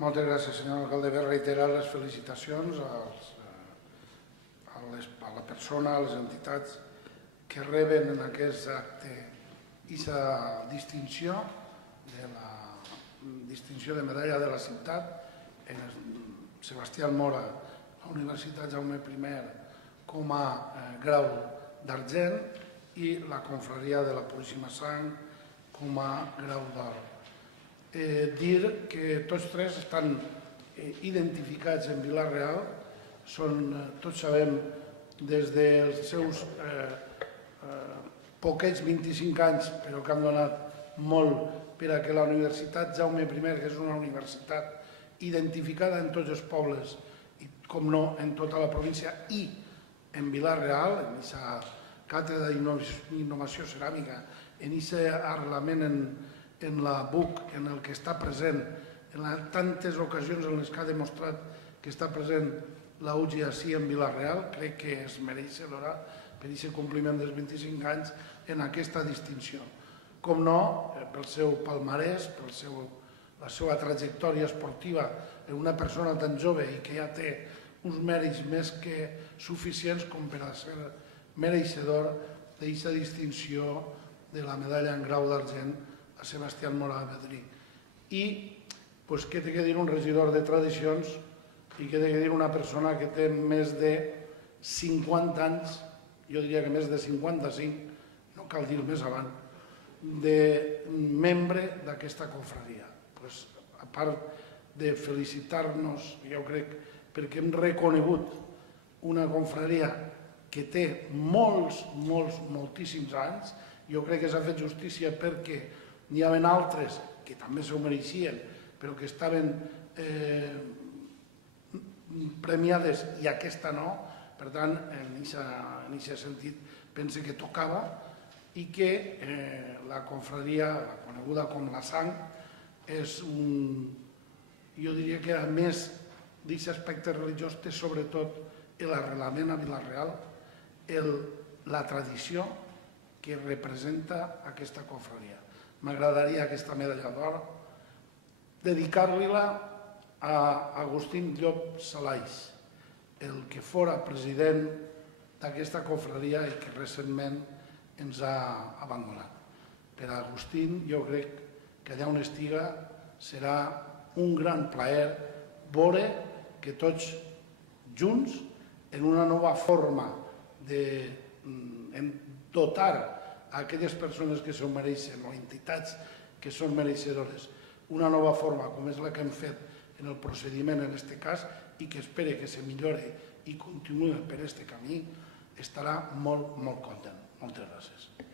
Moltes gràcies, senyor alcalde. Bé, reiterar les felicitacions a la persona, a les entitats que reben en aquest acte aquesta distinció de la distinció de medalla de la ciutat, en Sebastián Mora, la Universitat Jaume I, com a grau d'argent i la confraria de la Puríssima Sang com a grau d'or. Dir que tots tres estan identificats en Vila-real, tots sabem des dels seus poquets 25 anys, però que han donat molt per a que la Universitat Jaume I, que és una universitat identificada en tots els pobles i, com no, en tota la província i en Vila-real, en aquesta càtedra d'innovació ceràmica, en aquest arrelament en la BUC, en el que està present, en tantes ocasions en les que ha demostrat que està present la UGAC en Vila-real, crec que es mereixedora per aquest compliment dels 25 anys en aquesta distinció. Com no, pel seu palmarès, per la seva trajectòria esportiva, en una persona tan jove i que ja té uns mèrits més que suficients com per a ser mereixedor d'aquesta distinció de la medalla en grau d'argent a Sebastián Mora Bedrí. I què té que dir un regidor de tradicions i què té que dir una persona que té més de 50 anys, jo diria que més de 55, no cal dir més avant, de membre d'aquesta confraria. A part de felicitar-nos, jo crec, perquè hem reconegut una confraria que té moltíssims anys, jo crec que s'ha fet justícia perquè n'hi havia altres que també s'ho mereixien, però que estaven premiades i aquesta no. Per tant, en aquest sentit, pense que tocava i que la confraria, coneguda com la Sang, és jo diria que a més d'aquest aspecte religiós té sobretot l'arrelament a Vila-real, la tradició que representa aquesta confraria. M'agradaria aquesta medalla d'or dedicar-li-la a Agustín Llop Salaix, el que fora president d'aquesta confraria i que recentment ens ha abandonat. Per a Agustín, jo crec que allà on estiga serà un gran plaer veure que tots junts, en una nova forma de dotar a aquelles persones que s'ho mereixen o entitats que són mereixedores, una nova forma com és la que hem fet en el procediment en aquest cas i que espere que se millore i continuï per aquest camí, estarà molt content. Moltes gràcies.